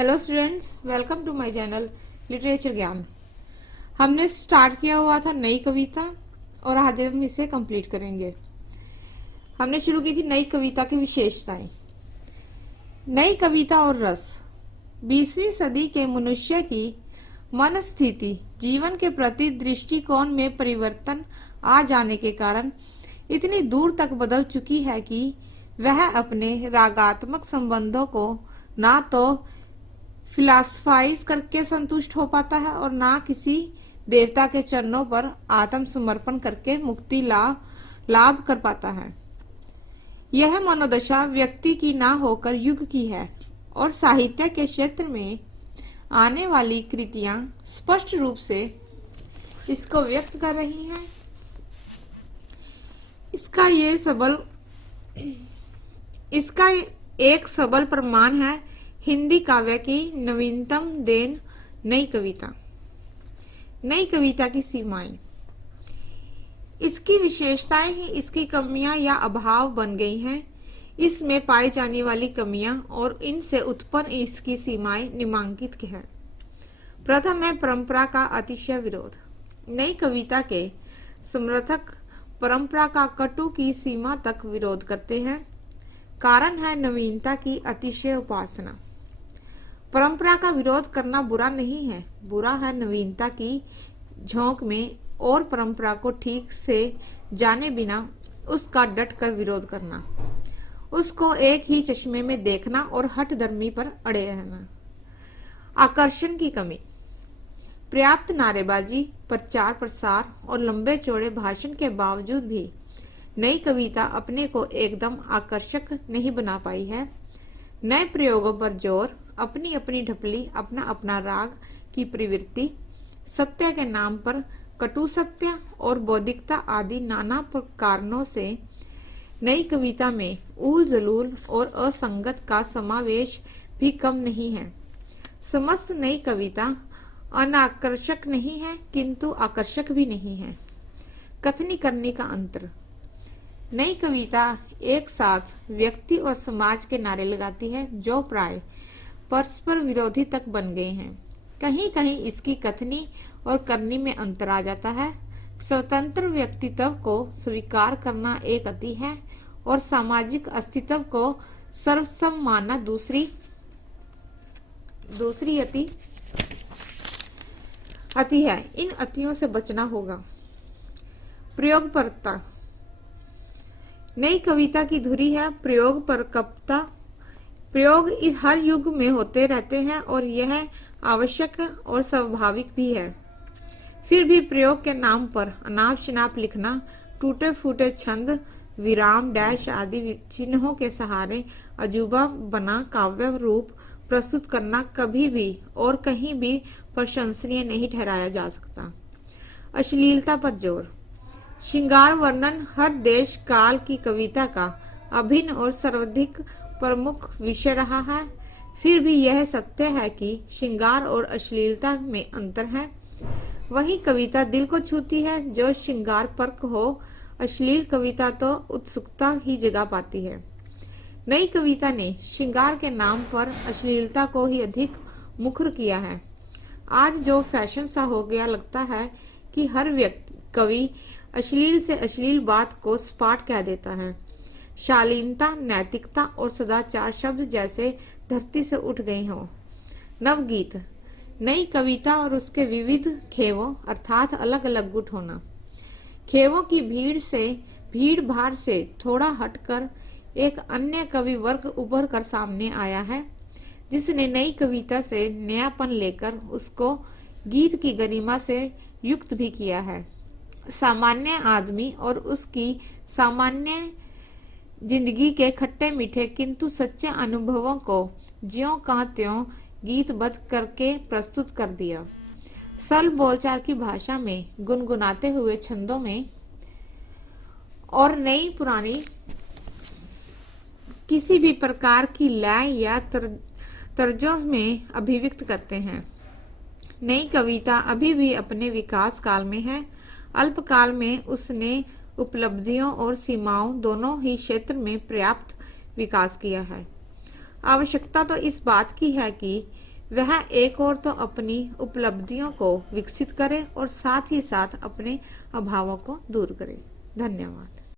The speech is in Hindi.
Hello students, welcome to my channel literature Gyan. हमने स्टार्ट किया हुआ था नई कविता और आज हम इसे कंप्लीट करेंगे। हमने शुरू की थी नई कविता की विशेषताएं। नई कविता और रस। 20वीं सदी के मनुष्य की मन स्थिति, जीवन के प्रति दृष्टिकोण में परिवर्तन आ जाने के कारण इतनी दूर तक बदल चुकी है कि वह अपने रागात्मक संबंधों को ना तो फिलासफाइज करके संतुष्ट हो पाता है और ना किसी देवता के चरणों पर आत्मसमर्पण करके मुक्ति लाभ कर पाता है। यह मनोदशा व्यक्ति की ना होकर युग की है और साहित्य के क्षेत्र में आने वाली कृतियां स्पष्ट रूप से इसको व्यक्त कर रही हैं। इसका एक सबल प्रमाण है हिंदी काव्य की नवीनतम देन नई कविता। नई कविता की सीमाएं। इसकी विशेषताएं ही इसकी कमियां या अभाव बन गई हैं। इसमें पाई जाने वाली कमियां और इनसे उत्पन्न इसकी सीमाएं निम्नलिखित हैं। प्रथम है परंपरा का अतिशय विरोध। नई कविता के समर्थक परंपरा का कटु की सीमा तक विरोध करते हैं। कारण है नवीनता की अतिशय उपासना। परंपरा का विरोध करना बुरा नहीं है, बुरा है नवीनता की झोंक में और परंपरा को ठीक से जाने बिना उसका डट कर विरोध करना, उसको एक ही चश्मे में देखना और हठ धर्मी पर अड़े रहना। आकर्षण की कमी। पर्याप्त नारेबाजी, प्रचार प्रसार और लंबे चौड़े भाषण के बावजूद भी नई कविता अपने को एकदम आकर्षक नहीं बना पाई है। नए प्रयोगों पर जोर, अपनी अपनी ढपली, अपना अपना राग की प्रवृत्ति, सत्य के नाम पर कटु सत्य और बौद्धिकता आदि नाना कारणों से नई कविता में ऊल जलूल और असंगत का समावेश भी कम नहीं है। समस्त नई कविता अनाकर्षक नहीं है किंतु आकर्षक भी नहीं है। कथनी करने का अंतर। नई कविता एक साथ व्यक्ति और समाज के नारे लगाती है जो प्राय परस्पर विरोधी तक बन गए हैं। कहीं कहीं इसकी कथनी और करनी में अंतर आ जाता है। स्वतंत्र व्यक्तित्व को स्वीकार करना एक अति है और सामाजिक अस्तित्व को सर्वसम मानना दूसरी अति है। इन अतियों से बचना होगा। प्रयोगपरता। नई कविता की धुरी है प्रयोगपरकता। प्रयोग हर युग में होते रहते हैं और यह आवश्यक और स्वाभाविक भी है। फिर भी प्रयोग के नाम पर अनाप शनाप लिखना, टूटे फूटे छंद, विराम, डैश आदि चिन्हों के सहारे अजूबा बना काव्य रूप प्रस्तुत करना कभी भी और कहीं भी प्रशंसनीय नहीं ठहराया जा सकता। अश्लीलता पर जोर। श्रृंगार वर्णन हर देश काल की कविता का अभिन्न और सर्वाधिक प्रमुख विषय रहा है। फिर भी यह सत्य है कि श्रृंगार और अश्लीलता में अंतर है। वही कविता दिल को छूती है जो श्रृंगार परक हो। अश्लील कविता तो उत्सुकता ही जगा पाती है। नई कविता ने श्रृंगार के नाम पर अश्लीलता को ही अधिक मुखर किया है। आज जो फैशन सा हो गया, लगता है कि हर कवि अश्लील से अश्लील बात को सपाट कह देता है। शालीनता, नैतिकता और सदाचार शब्द जैसे धरती से उठ गए हों। नवगीत। नई कविता और उसके विविध खेवों अर्थात अलग अलग गुट होना। खेवों की भीड़ भाड़ से थोड़ा हटकर एक अन्य कवि वर्ग उभर कर सामने आया है जिसने नई कविता से नयापन लेकर उसको गीत की गरिमा से युक्त भी किया है। सामान्य आदमी और उसकी सामान्य जिंदगी के खट्टे मीठे किंतु सच्चे अनुभवों को ज्यों का त्यों गीतबद्ध करके प्रस्तुत कर दिया। सरल बोलचाल की भाषा में, गुनगुनाते हुए छंदों में और नई पुरानी किसी भी प्रकार की लय या तर्जों में अभिव्यक्त करते हैं। नई कविता अभी भी अपने विकास काल में है। अल्पकाल में उसने उपलब्धियों और सीमाओं दोनों ही क्षेत्र में पर्याप्त विकास किया है। आवश्यकता तो इस बात की है कि वह एक और तो अपनी उपलब्धियों को विकसित करे और साथ ही साथ अपने अभावों को दूर करे। धन्यवाद।